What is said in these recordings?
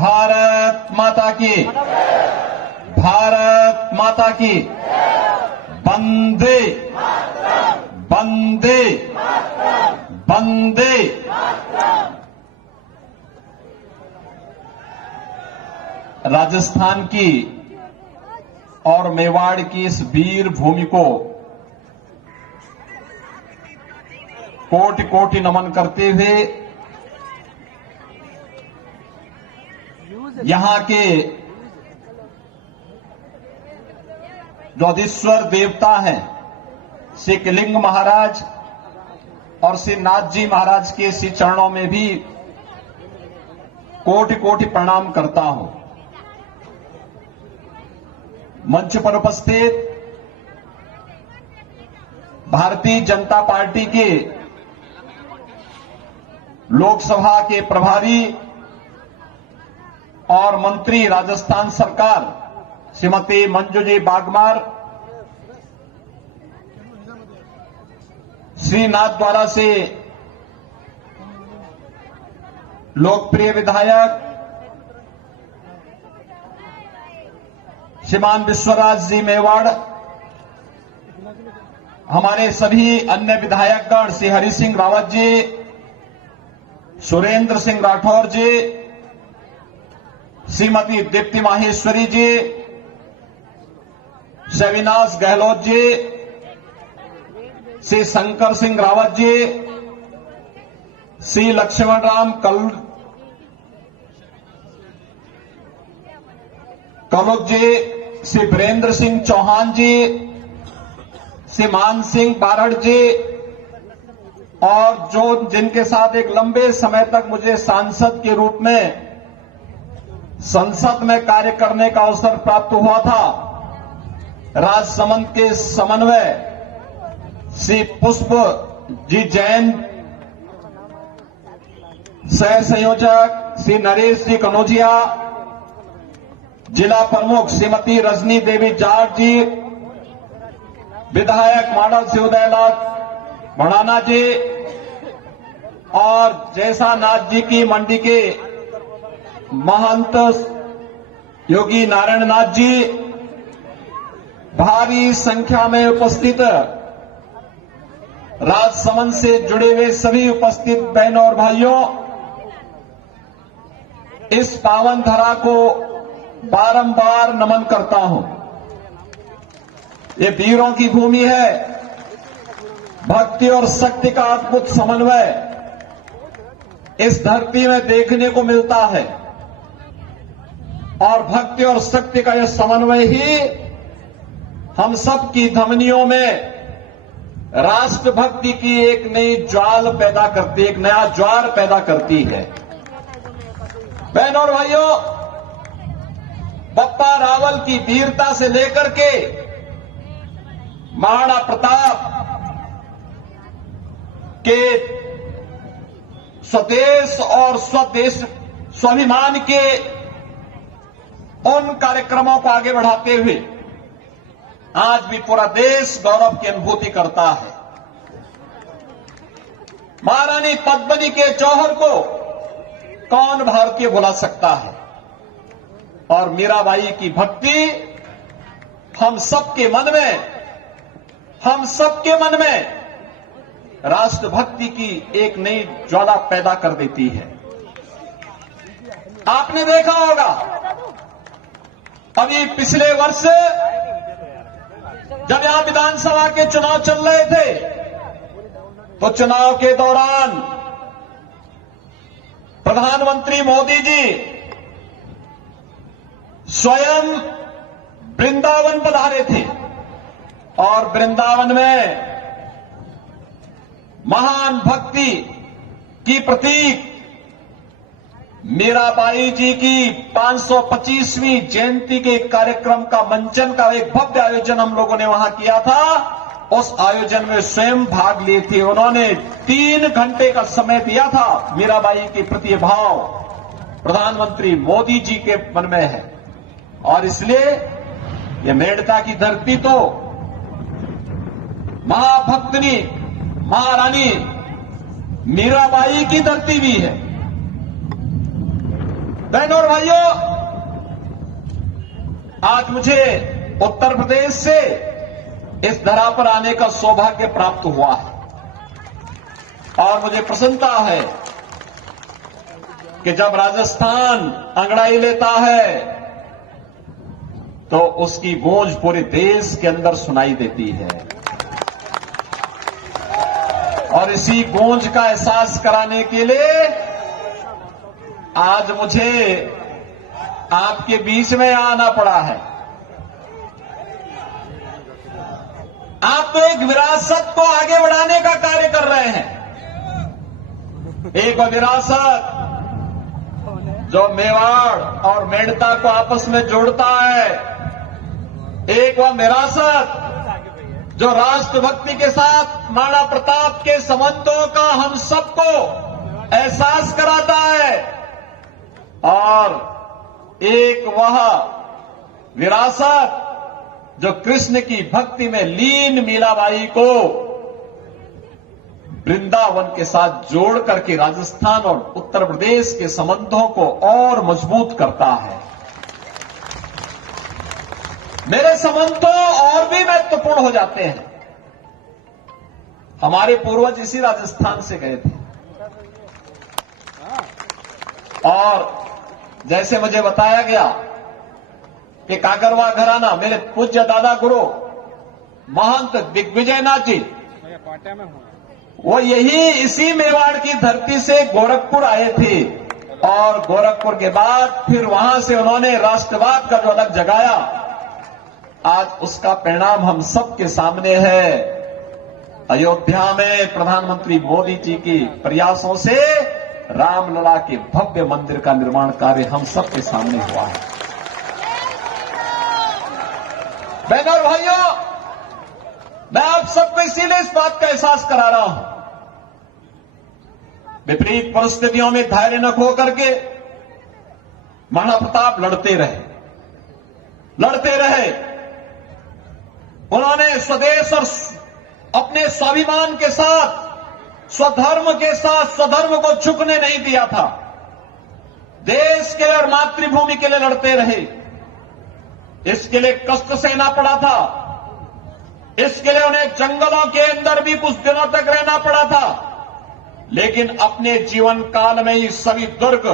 भारत माता की, भारत माता की, वंदे वंदे वंदे। राजस्थान की और मेवाड़ की इस वीर भूमि को कोटि कोटि नमन करते हुए यहां के जो अधीश्वर देवता हैं श्री कलिंग महाराज और श्री नाथ जी महाराज के श्री चरणों में भी कोटि कोटि प्रणाम करता हूं। मंच पर उपस्थित भारतीय जनता पार्टी के लोकसभा के प्रभारी और मंत्री राजस्थान सरकार श्रीमती मंजू जी बागमार, श्री नाथद्वारा से लोकप्रिय विधायक श्रीमान विश्वराज जी मेवाड़, हमारे सभी अन्य विधायकगण श्री हरि सिंह रावत जी, सुरेंद्र सिंह राठौर जी, श्रीमती दीप्ति माहेश्वरी जी, श्री अविनाश गहलोत जी, श्री शंकर सिंह रावत जी, श्री लक्ष्मण राम कलुक जी, श्री वीरेंद्र सिंह चौहान जी, श्री मान सिंह बारड़ जी, और जो जिनके साथ एक लंबे समय तक मुझे सांसद के रूप में संसद में कार्य करने का अवसर प्राप्त हुआ था, राजसमंद के समन्वय श्री पुष्प जी जैन, सह संयोजक श्री नरेश जी कनौजिया, जिला प्रमुख श्रीमती रजनी देवी जाट जी, विधायक मॉडल से उदयलाल भड़ाना जी और जैसा नाथ जी की मंडी के महंत योगी नारायण नाथ जी, भारी संख्या में उपस्थित राजसमंद से जुड़े हुए सभी उपस्थित बहनों और भाइयों, इस पावन धरा को बारंबार नमन करता हूं। ये वीरों की भूमि है, भक्ति और शक्ति का अद्भुत समन्वय इस धरती में देखने को मिलता है, और भक्ति और शक्ति का यह समन्वय ही हम सब की धमनियों में राष्ट्रभक्ति की एक नई ज्वाल पैदा करती, एक नया ज्वार पैदा करती है। बहनों और भाइयों, बप्पा रावल की वीरता से लेकर के महाराणा प्रताप के स्वदेश और स्वाभिमान के उन कार्यक्रमों को आगे बढ़ाते हुए आज भी पूरा देश गौरव की अनुभूति करता है। महारानी पद्मिनी के जौहर को कौन भारतीय भुला सकता है, और मीराबाई की भक्ति हम सबके मन में राष्ट्रभक्ति की एक नई ज्वाला पैदा कर देती है। आपने देखा होगा अभी पिछले वर्ष जब यहां विधानसभा के चुनाव चल रहे थे, तो चुनाव के दौरान प्रधानमंत्री मोदी जी स्वयं वृंदावन पधारे थे, और वृंदावन में महान भक्ति की प्रतीक मीराबाई जी की 525वीं जयंती के कार्यक्रम का मंचन का एक भव्य आयोजन हम लोगों ने वहां किया था। उस आयोजन में स्वयं भाग लिए थे। उन्होंने 3 घंटे का समय दिया था। मीराबाई के प्रति भाव प्रधानमंत्री मोदी जी के मन में है, और इसलिए ये मेड़ता की धरती तो महाभक्तनी महारानी मीराबाई की धरती भी है। बहनों और भाइयों, आज मुझे उत्तर प्रदेश से इस धरा पर आने का सौभाग्य प्राप्त हुआ है और मुझे प्रसन्नता है कि जब राजस्थान अंगड़ाई लेता है तो उसकी गूंज पूरे देश के अंदर सुनाई देती है और इसी गूंज का एहसास कराने के लिए आज मुझे आपके बीच में आना पड़ा है। आप तो एक विरासत को आगे बढ़ाने का कार्य कर रहे हैं, एक विरासत जो मेवाड़ और मेड़ता को आपस में जोड़ता है, एक वह विरासत जो राष्ट्रभक्ति के साथ महाराणा प्रताप के संबंधों का हम सबको एहसास कराता है, और एक वह विरासत जो कृष्ण की भक्ति में लीन मीराबाई को वृंदावन के साथ जोड़ करके राजस्थान और उत्तर प्रदेश के संबंधों को और मजबूत करता है। मेरे संबंध तो और भी महत्वपूर्ण हो जाते हैं। हमारे पूर्वज इसी राजस्थान से गए थे और जैसे मुझे बताया गया कि कागरवा घराना मेरे पूज्य दादा गुरु महंत दिग्विजयनाथ जी, वो यही इसी मेवाड़ की धरती से गोरखपुर आए थे और गोरखपुर के बाद फिर वहां से उन्होंने राष्ट्रवाद का जो अलग जगाया, आज उसका परिणाम हम सबके सामने है। अयोध्या में प्रधानमंत्री मोदी जी के प्रयासों से रामलला के भव्य मंदिर का निर्माण कार्य हम सबके सामने हुआ है। बहनों और भाइयों, मैं आप सबको इसीलिए इस बात का एहसास करा रहा हूं, विपरीत परिस्थितियों में धैर्य न खो करके महाराणा प्रताप लड़ते रहे। उन्होंने स्वदेश और अपने स्वाभिमान के साथ, स्वधर्म के साथ स्वधर्म को झुकने नहीं दिया था। देश के और मातृभूमि के लिए लड़ते रहे। इसके लिए कष्ट सहना पड़ा था, इसके लिए उन्हें जंगलों के अंदर भी कुछ दिनों तक रहना पड़ा था, लेकिन अपने जीवन काल में ही सभी दुर्ग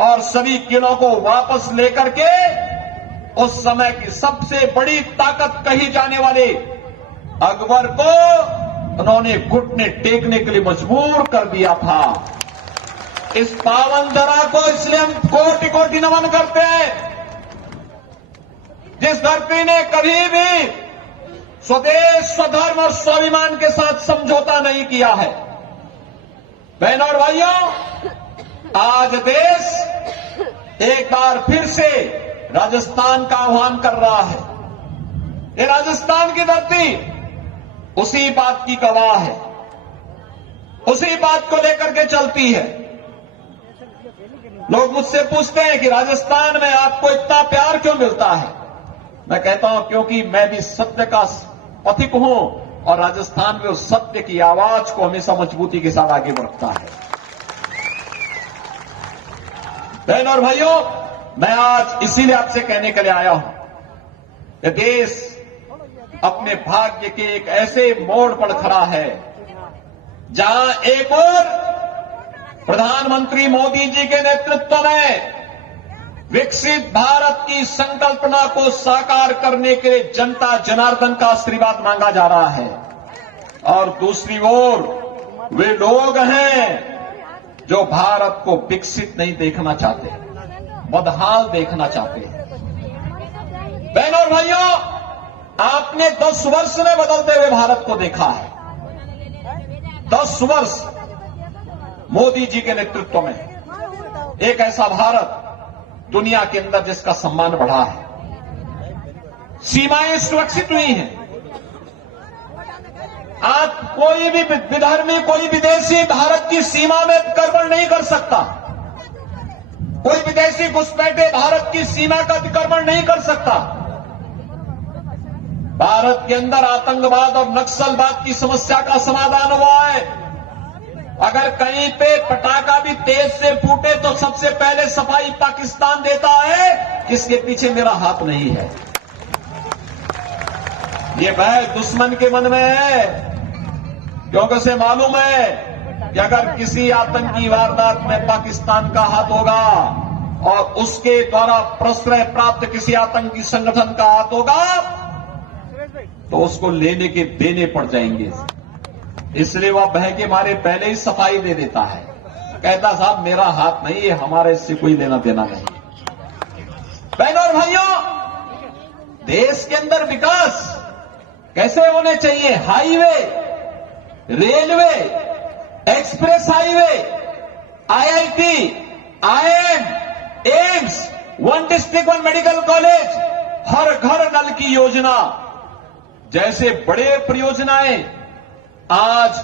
और सभी किलों को वापस लेकर के उस समय की सबसे बड़ी ताकत कही जाने वाले अकबर को उन्होंने घुटने टेकने के लिए मजबूर कर दिया था। इस पावन धरा को इसलिए हम कोटि कोटि नमन करते हैं, जिस धरती ने कभी भी स्वदेश, स्वधर्म और स्वाभिमान के साथ समझौता नहीं किया है। बहनों और भाइयों, आज देश एक बार फिर से राजस्थान का आह्वान कर रहा है। ये राजस्थान की धरती उसी बात की गवाह है, उसी बात को लेकर के चलती है। लोग मुझसे पूछते हैं कि राजस्थान में आपको इतना प्यार क्यों मिलता है? मैं कहता हूं क्योंकि मैं भी सत्य का पथिक हूं और राजस्थान में उस सत्य की आवाज को हमेशा मजबूती के साथ आगे बढ़ता है। बहनों और भाइयों, मैं आज इसीलिए आपसे कहने के लिए आया हूं कि देश अपने भाग्य के एक ऐसे मोड़ पर खड़ा है जहां एक और प्रधानमंत्री मोदी जी के नेतृत्व में विकसित भारत की संकल्पना को साकार करने के लिए जनता जनार्दन का आशीर्वाद मांगा जा रहा है, और दूसरी ओर वे लोग हैं जो भारत को विकसित नहीं देखना चाहते, बदहाल देखना चाहते हैं। बहनों और भाइयों, आपने 10 वर्ष में बदलते हुए भारत को देखा है। 10 वर्ष मोदी जी के नेतृत्व में एक ऐसा भारत दुनिया के अंदर जिसका सम्मान बढ़ा है, सीमाएं सुरक्षित हुई हैं। आज कोई भी विधर्मी, कोई विदेशी भारत की सीमा में अतिक्रमण नहीं कर सकता। कोई विदेशी घुसपैठे भारत की सीमा का अतिक्रमण नहीं कर सकता। भारत के अंदर आतंकवाद और नक्सलवाद की समस्या का समाधान हुआ है अगर कहीं पे पटाखा भी तेज से फूटे तो सबसे पहले सफाई पाकिस्तान देता है कि इसके पीछे मेरा हाथ नहीं है। ये भय दुश्मन के मन में है, क्योंकि उसे मालूम है कि अगर किसी आतंकी वारदात में पाकिस्तान का हाथ होगा और उसके द्वारा प्रश्रय प्राप्त किसी आतंकी संगठन का हाथ होगा तो उसको लेने के देने पड़ जाएंगे। इसलिए वह भय के मारे पहले ही सफाई दे देता है, कहता साहब मेरा हाथ नहीं है, हमारे इससे कोई लेना देना नहीं। बहनों और भाइयों, देश के अंदर विकास कैसे होने चाहिए? Highway, railway, express highway, IIT, IIM, AIIMS, one district one medical college, हर घर नल की योजना जैसे बड़े परियोजनाएं आज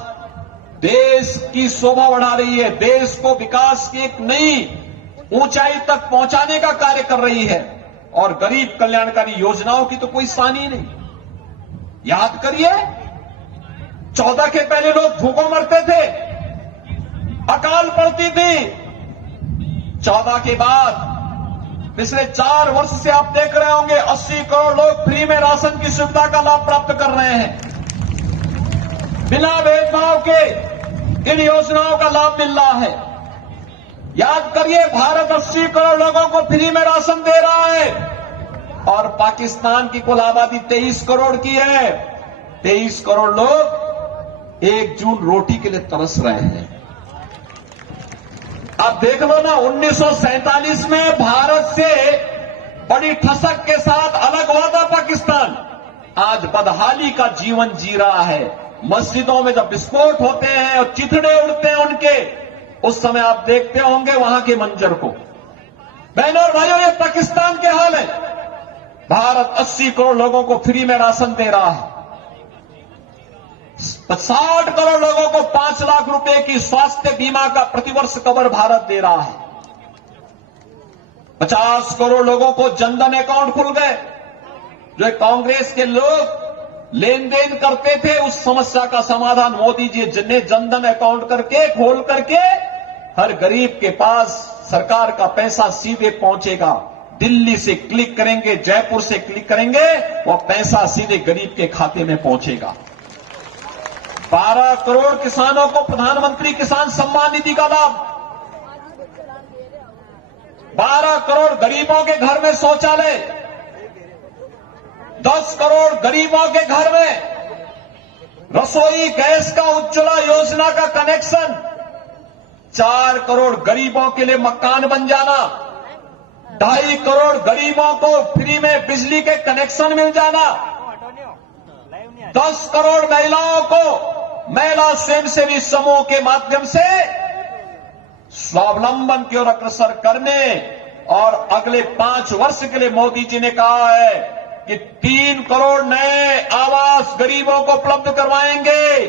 देश की शोभा बढ़ा रही है, देश को विकास की एक नई ऊंचाई तक पहुंचाने का कार्य कर रही है। और गरीब कल्याणकारी योजनाओं की तो कोई सानी नहीं। याद करिए, 14 के पहले लोग भूखों मरते थे, अकाल पड़ती थी। 14 के बाद पिछले 4 वर्ष से आप देख रहे होंगे 80 करोड़ लोग फ्री में राशन की सुविधा का लाभ प्राप्त कर रहे हैं। बिना भेदभाव के इन योजनाओं का लाभ मिल रहा है। याद करिए, भारत 80 करोड़ लोगों को फ्री में राशन दे रहा है और पाकिस्तान की कुल आबादी 23 करोड़ की है। 23 करोड़ लोग 1 जून रोटी के लिए तरस रहे हैं। अब देख लो ना, 1947 में भारत से बड़ी ठसक के साथ अलग हुआ था पाकिस्तान, आज बदहाली का जीवन जी रहा है। मस्जिदों में जब विस्फोट होते हैं और चिथड़े उड़ते हैं उनके, उस समय आप देखते होंगे वहां के मंजर को। बहनों और भाइयों, ये पाकिस्तान के हाल है। भारत 80 करोड़ लोगों को फ्री में राशन दे रहा है। 60 करोड़ लोगों को 5 लाख रुपए की स्वास्थ्य बीमा का प्रतिवर्ष कवर भारत दे रहा है। 50 करोड़ लोगों को जनधन अकाउंट खुल गए। जो कांग्रेस के लोग लेन देन करते थे, उस समस्या का समाधान मोदी जी ने जनधन अकाउंट करके खोल करके हर गरीब के पास सरकार का पैसा सीधे पहुंचेगा। दिल्ली से क्लिक करेंगे, जयपुर से क्लिक करेंगे, वो पैसा सीधे गरीब के खाते में पहुंचेगा। 12 करोड़ किसानों को प्रधानमंत्री किसान सम्मान निधि का लाभ। 12 करोड़ गरीबों के घर में शौचालय। 10 करोड़ गरीबों के घर में रसोई गैस का उज्ज्वला योजना का कनेक्शन। 4 करोड़ गरीबों के लिए मकान बन जाना। 2.5 करोड़ गरीबों को फ्री में बिजली के कनेक्शन मिल जाना। 10 करोड़ महिलाओं को महिला स्वयंसेवी समूह के माध्यम से स्वावलंबन की ओर अग्रसर करने और अगले 5 वर्ष के लिए मोदी जी ने कहा है कि 3 करोड़ नए आवास गरीबों को उपलब्ध करवाएंगे।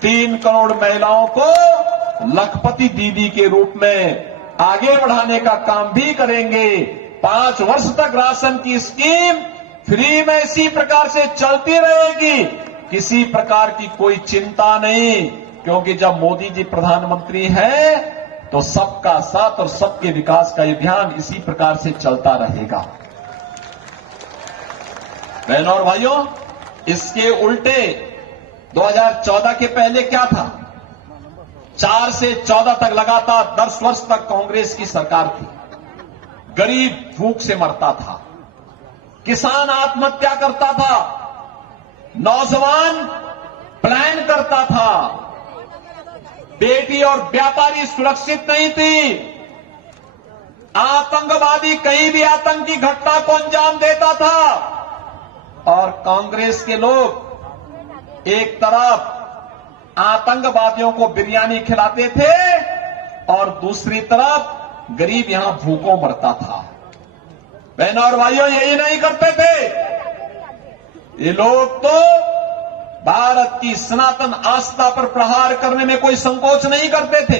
3 करोड़ महिलाओं को लखपति दीदी के रूप में आगे बढ़ाने का काम भी करेंगे। 5 वर्ष तक राशन की स्कीम फ्री में इसी प्रकार से चलती रहेगी। किसी प्रकार की कोई चिंता नहीं, क्योंकि जब मोदी जी प्रधानमंत्री हैं तो सबका साथ और सबके विकास का अभियान इसी प्रकार से चलता रहेगा। बहनों और भाइयों, इसके उल्टे 2014 के पहले क्या था? 4 से 14 तक लगातार 10 वर्ष तक कांग्रेस की सरकार थी। गरीब भूख से मरता था, किसान आत्महत्या करता था, नौजवान प्लान करता था, बेटी और व्यापारी सुरक्षित नहीं थी, आतंकवादी कहीं भी आतंकी घटना को अंजाम देता था। और कांग्रेस के लोग एक तरफ आतंकवादियों को बिरयानी खिलाते थे और दूसरी तरफ गरीब यहां भूखों मरता था। बहनों और भाइयों, यही नहीं करते थे ये लोग, तो भारत की सनातन आस्था पर प्रहार करने में कोई संकोच नहीं करते थे।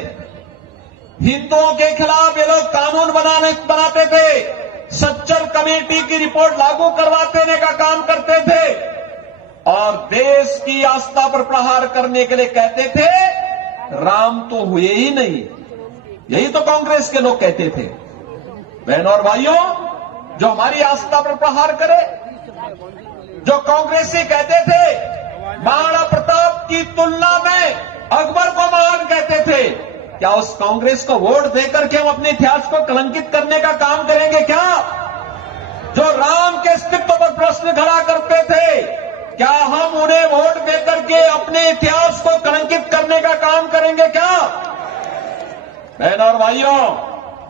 हिंदुओं के खिलाफ ये लोग कानून बनाते थे, सच्चर कमेटी की रिपोर्ट लागू करवाने का काम करते थे और देश की आस्था पर प्रहार करने के लिए कहते थे राम तो हुए ही नहीं। यही तो कांग्रेस के लोग कहते थे। बहनों और भाइयों, जो हमारी आस्था पर प्रहार करे, जो कांग्रेसी कहते थे महाराणा प्रताप की तुलना में अकबर को महान कहते थे, क्या उस कांग्रेस को वोट देकर के हम अपने इतिहास को कलंकित करने का काम करेंगे क्या? जो राम के अस्तित्व पर प्रश्न खड़ा करते थे, क्या हम उन्हें वोट देकर के अपने इतिहास को कलंकित करने का काम करेंगे क्या? बहनों और भाइयों,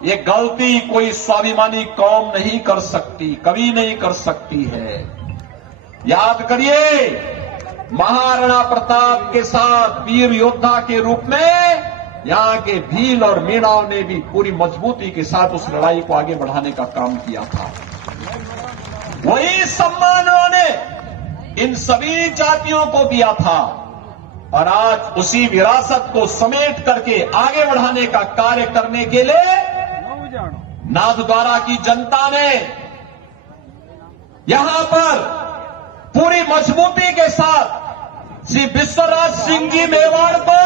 ये गलती कोई स्वाभिमानी कौम नहीं कर सकती, कभी नहीं कर सकती है। याद करिए, महाराणा प्रताप के साथ वीर योद्धा के रूप में यहां के भील और मीणाओं ने भी पूरी मजबूती के साथ उस लड़ाई को आगे बढ़ाने का काम किया था। वही सम्मान उन्होंने इन सभी जातियों को दिया था और आज उसी विरासत को समेट करके आगे बढ़ाने का कार्य करने के लिए नाथद्वारा की जनता ने यहां पर पूरी मजबूती के साथ श्री विश्वराज सिंह जी मेवाड़ को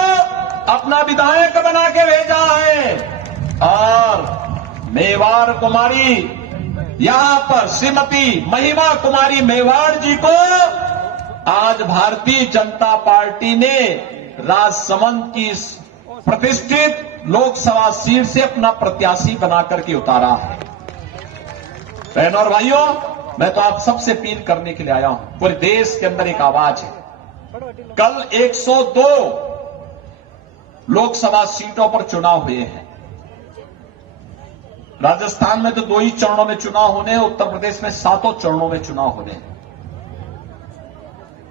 अपना विधायक बना के भेजा है और मेवाड़ कुमारी यहां पर श्रीमती महिमा कुमारी मेवाड़ जी को आज भारतीय जनता पार्टी ने राजसमंद की प्रतिष्ठित लोकसभा सीट से अपना प्रत्याशी बना करके उतारा है। बहनों और भाइयों, मैं तो आप सबसे अपील करने के लिए आया हूं। पूरे देश के अंदर एक आवाज है। कल 102 लोकसभा सीटों पर चुनाव हुए हैं। राजस्थान में तो 2 ही चरणों में चुनाव होने हैं, उत्तर प्रदेश में 7 चरणों में चुनाव होने हैं।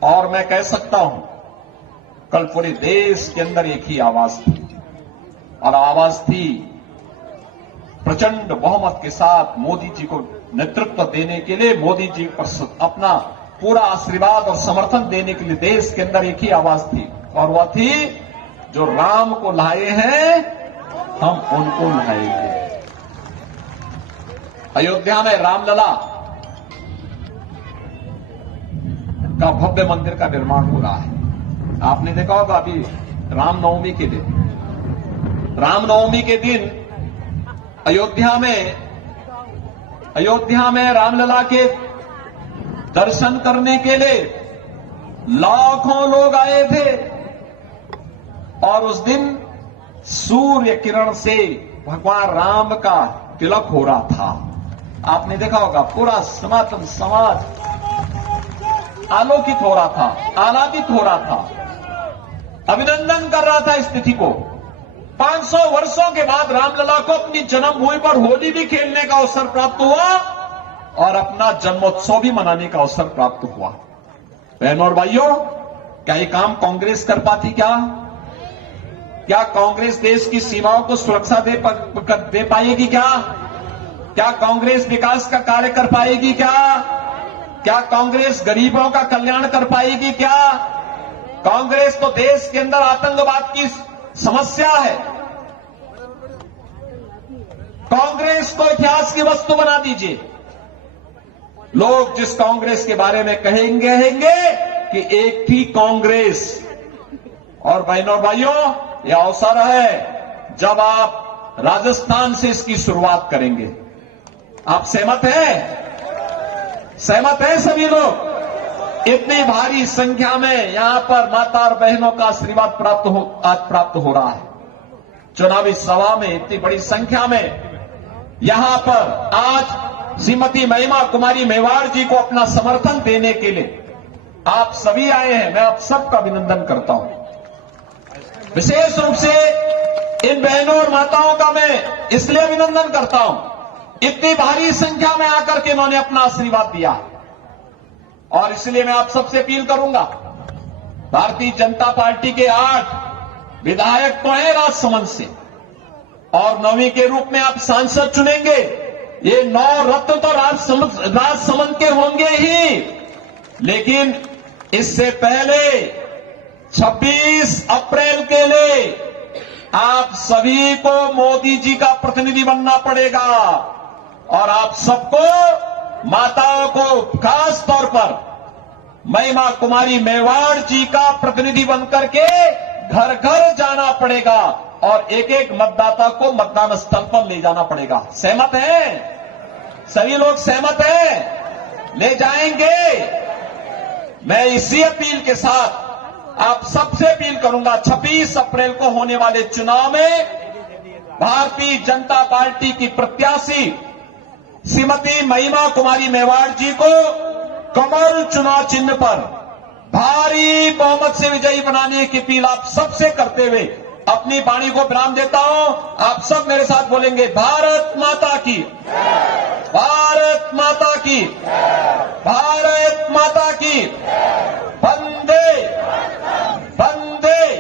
और मैं कह सकता हूं, कल पूरे देश के अंदर एक ही आवाज थी और आवाज थी प्रचंड बहुमत के साथ मोदी जी को नेतृत्व देने के लिए, मोदी जी पर अपना पूरा आशीर्वाद और समर्थन देने के लिए देश के अंदर एक ही आवाज थी और वह थी, जो राम को लाए हैं हम उनको लाएंगे। अयोध्या में रामलला का भव्य मंदिर का निर्माण हो रहा है। आपने देखा होगा अभी रामनवमी के दिन अयोध्या में रामलला के दर्शन करने के लिए लाखों लोग आए थे और उस दिन सूर्य किरण से भगवान राम का तिलक हो रहा था। आपने देखा होगा पूरा सनातन समाज आलोकित हो रहा था, आह्लादित हो रहा था, अभिनंदन कर रहा था इस तिथि को। 500 वर्षों के बाद रामलला को अपनी जन्मभूमि पर होली भी खेलने का अवसर प्राप्त हुआ और अपना जन्मोत्सव भी मनाने का अवसर प्राप्त हुआ। बहनों और भाइयों, क्या ये काम कांग्रेस कर पाती? क्या कांग्रेस देश की सीमाओं को सुरक्षा दे पाएगी? क्या कांग्रेस विकास का कार्य कर पाएगी? क्या कांग्रेस गरीबों का कल्याण कर पाएगी? कांग्रेस तो देश के अंदर आतंकवाद की समस्या है। कांग्रेस को इतिहास की वस्तु बना दीजिए। लोग जिस कांग्रेस के बारे में कहेंगे कि एक थी कांग्रेस। और बहनों भाइयों, यह अवसर है जब आप राजस्थान से इसकी शुरुआत करेंगे। आप सहमत हैं? सहमत हैं सभी लोग? इतनी भारी संख्या में यहां पर माता और बहनों का आशीर्वाद प्राप्त हो रहा है। चुनावी सभा में इतनी बड़ी संख्या में यहां पर आज श्रीमती महिमा कुमारी मेवाड़ जी को अपना समर्थन देने के लिए आप सभी आए हैं। मैं आप सबका अभिनंदन करता हूं। विशेष रूप से इन बहनों और माताओं का मैं इसलिए अभिनंदन करता हूं, इतनी भारी संख्या में आकर के इन्होंने अपना आशीर्वाद दिया। और इसलिए मैं आप सबसे अपील करूंगा, भारतीय जनता पार्टी के 8 विधायक तो हैं राजसमंद से और 9वीं के रूप में आप सांसद चुनेंगे। ये 9 रत्न तो राजसमंद के होंगे ही, लेकिन इससे पहले 26 अप्रैल के लिए आप सभी को मोदी जी का प्रतिनिधि बनना पड़ेगा और आप सबको, माताओं को खास तौर पर महिमा कुमारी मेवाड़ जी का प्रतिनिधि बनकर के घर घर जाना पड़ेगा और एक एक मतदाता को मतदान स्थल पर ले जाना पड़ेगा। सहमत हैं? सभी लोग सहमत हैं? ले जाएंगे। मैं इसी अपील के साथ आप सबसे अपील करूंगा, 26 अप्रैल को होने वाले चुनाव में भारतीय जनता पार्टी की प्रत्याशी श्रीमती महिमा कुमारी मेवाड़ जी को कमल चुनाव चिन्ह पर भारी बहुमत से विजयी बनाने की अपील आप सबसे करते हुए अपनी वाणी को विराम देता हूं। आप सब मेरे साथ बोलेंगे, भारत माता की, भारत माता की, भारत माता की, वंदे वंदे